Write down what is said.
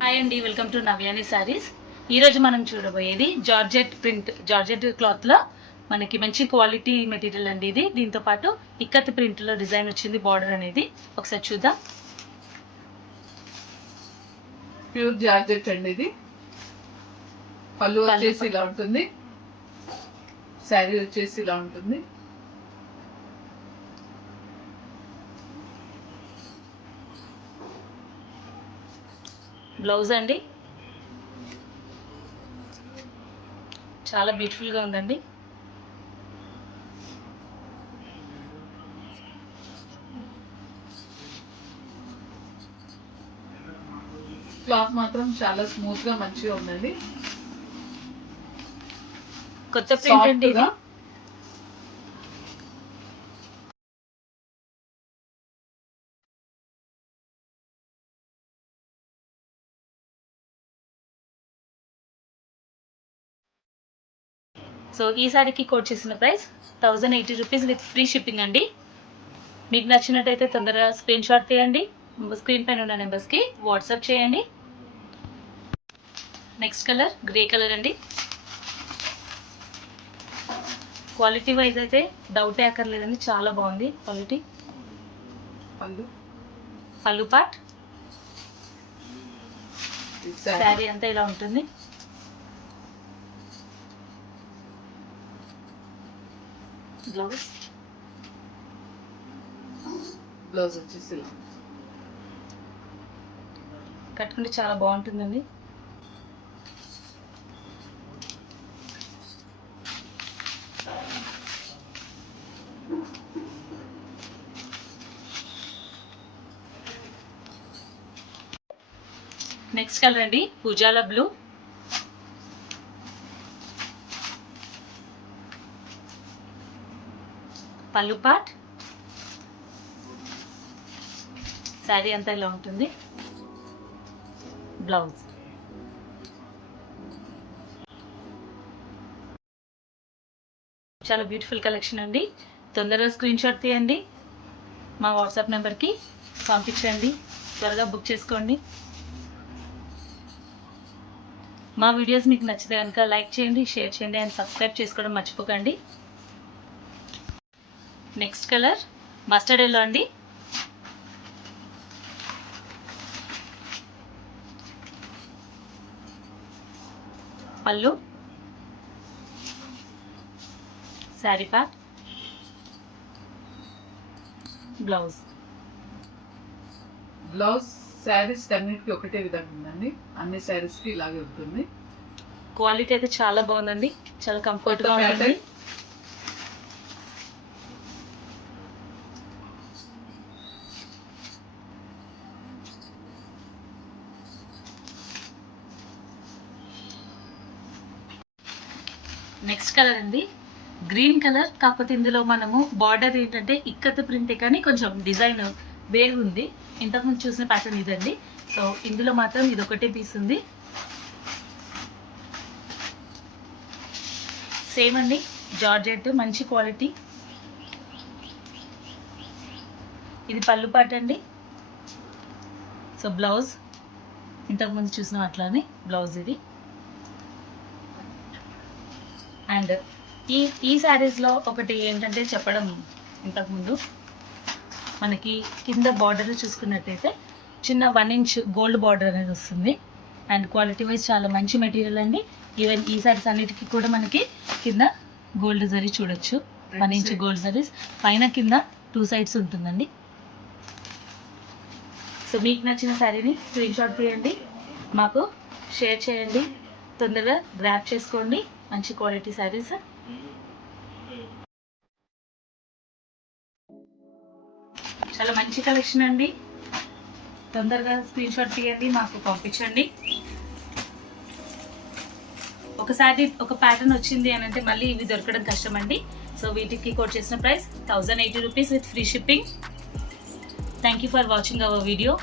Hi అండి, welcome to నవ్యాని saris. ఈరోజు మనం చూడబోయేది జార్జెట్ క్లాత్లో మనకి మంచి క్వాలిటీ మెటీరియల్ అండి ఇది. దీంతో పాటు ఇక్కత్ ప్రింట్లో డిజైన్ వచ్చింది, బార్డర్ అనేది ఒకసారి చూద్దాం. ప్యూర్ జార్జెట్ అండి ఇది. పళ్ళు వచ్చేసి ఇలా ఉంటుంది, శారీ వచ్చేసి ఇలా ఉంటుంది. బ్లౌజ్ అండి చాలా బ్యూటిఫుల్గా ఉందండి. క్లాత్ మాత్రం చాలా స్మూత్ గా మంచిగా ఉందండి. కొత్త ప్రింట్ అండి ఇది. సో ఈ సారీకి కోట్ చేసిన price 1080 rupees with free shipping అండి. మీకు నచ్చినట్టయితే తొందరగా స్క్రీన్ షాట్ తీయండి, స్క్రీన్ పైన ఉన్న నెంబర్స్కి వాట్సాప్ చేయండి. నెక్స్ట్ కలర్ గ్రే కలర్ అండి. క్వాలిటీ వైజ్ అయితే డౌటే అక్కర్లేదండి, చాలా బాగుంది క్వాలిటీ. పళ్ళు పార్ట్ శారీ అంతా ఇలా ఉంటుంది. బ్లౌజ్ వచ్చేసి కట్టుకుంటే చాలా బాగుంటుందండి. నెక్స్ట్ కలర్ అండి ఉజాలా బ్లూ. పళ్ళు పార్ట్ శారీ అంతా ఇలా ఉంటుంది. బ్లౌజ్ చాలా బ్యూటిఫుల్ కలెక్షన్ అండి. తొందరగా స్క్రీన్ షాట్ తీయండి, మా వాట్సాప్ నెంబర్కి పంపించండి, త్వరగా బుక్ చేసుకోండి. మా వీడియోస్ మీకు నచ్చితే కనుక లైక్ చేయండి, షేర్ చేయండి అండ్ సబ్స్క్రైబ్ చేసుకోవడం మర్చిపోకండి. నెక్స్ట్ కలర్ మస్టర్డ్ ఎల్లో అండి. పళ్ళు శారీ పార్ట్ బ్లౌజ్ శారీస్ అన్నిటికీ ఒకటే విధంగా ఉందండి. అన్ని శారీస్ కి ఇలాగే ఉంటుంది. క్వాలిటీ అయితే చాలా బాగుందండి, చాలా కంఫర్ట్గా ఉంటుంది. నెక్స్ట్ కలర్ అండి గ్రీన్ కలర్. కాకపోతే ఇందులో మనము బార్డర్ ఏంటంటే ఇక్కత్ ప్రింటే కానీ కొంచెం డిజైన్ వేరు ఉంది. ఇంతకుముందు చూసిన ప్యాటర్న్ ఇదండి. సో ఇందులో మాత్రం ఇది ఒకటే పీస్ ఉంది. సేమ్ అండి, జార్జెట్ మంచి క్వాలిటీ. ఇది పళ్ళు పాట అండి. సో బ్లౌజ్ ఇంతకుముందు చూసిన అట్లానే బ్లౌజ్ ఇది. అండ్ ఈ శారీస్లో ఒకటి ఏంటంటే చెప్పడం, ఇంతకుముందు మనకి కింద బార్డర్ చూసుకున్నట్టయితే చిన్న 1 ఇంచ్ గోల్డ్ బార్డర్ అనేది వస్తుంది. అండ్ క్వాలిటీ వైజ్ చాలా మంచి మెటీరియల్ అండి. ఈవెన్ ఈ శారీస్ అన్నిటికీ కూడా మనకి కింద గోల్డ్ జరీ చూడొచ్చు, 1 ఇంచ్ గోల్డ్ జరీస్ పైన కింద 2 సైడ్స్ ఉంటుందండి. సో మీకు నచ్చిన శారీని స్క్రీన్ షాట్ తీయండి, మాకు షేర్ చేయండి, తొందరగా గ్రాప్ చేసుకోండి. మంచి క్వాలిటీ శారీస్. చాలా మంచి కలెక్షన్ అండి. తొందరగా స్క్రీన్ షాట్ తీయండి, మాకు పంపించండి. ఒకసారి ఒక ప్యాటర్న్ వచ్చింది అని అంటే మళ్ళీ ఇవి దొరకడం కష్టం అండి. సో వీటికి కోట్ చేసిన price 1080 rupees with free shipping. Thank you for watching our video.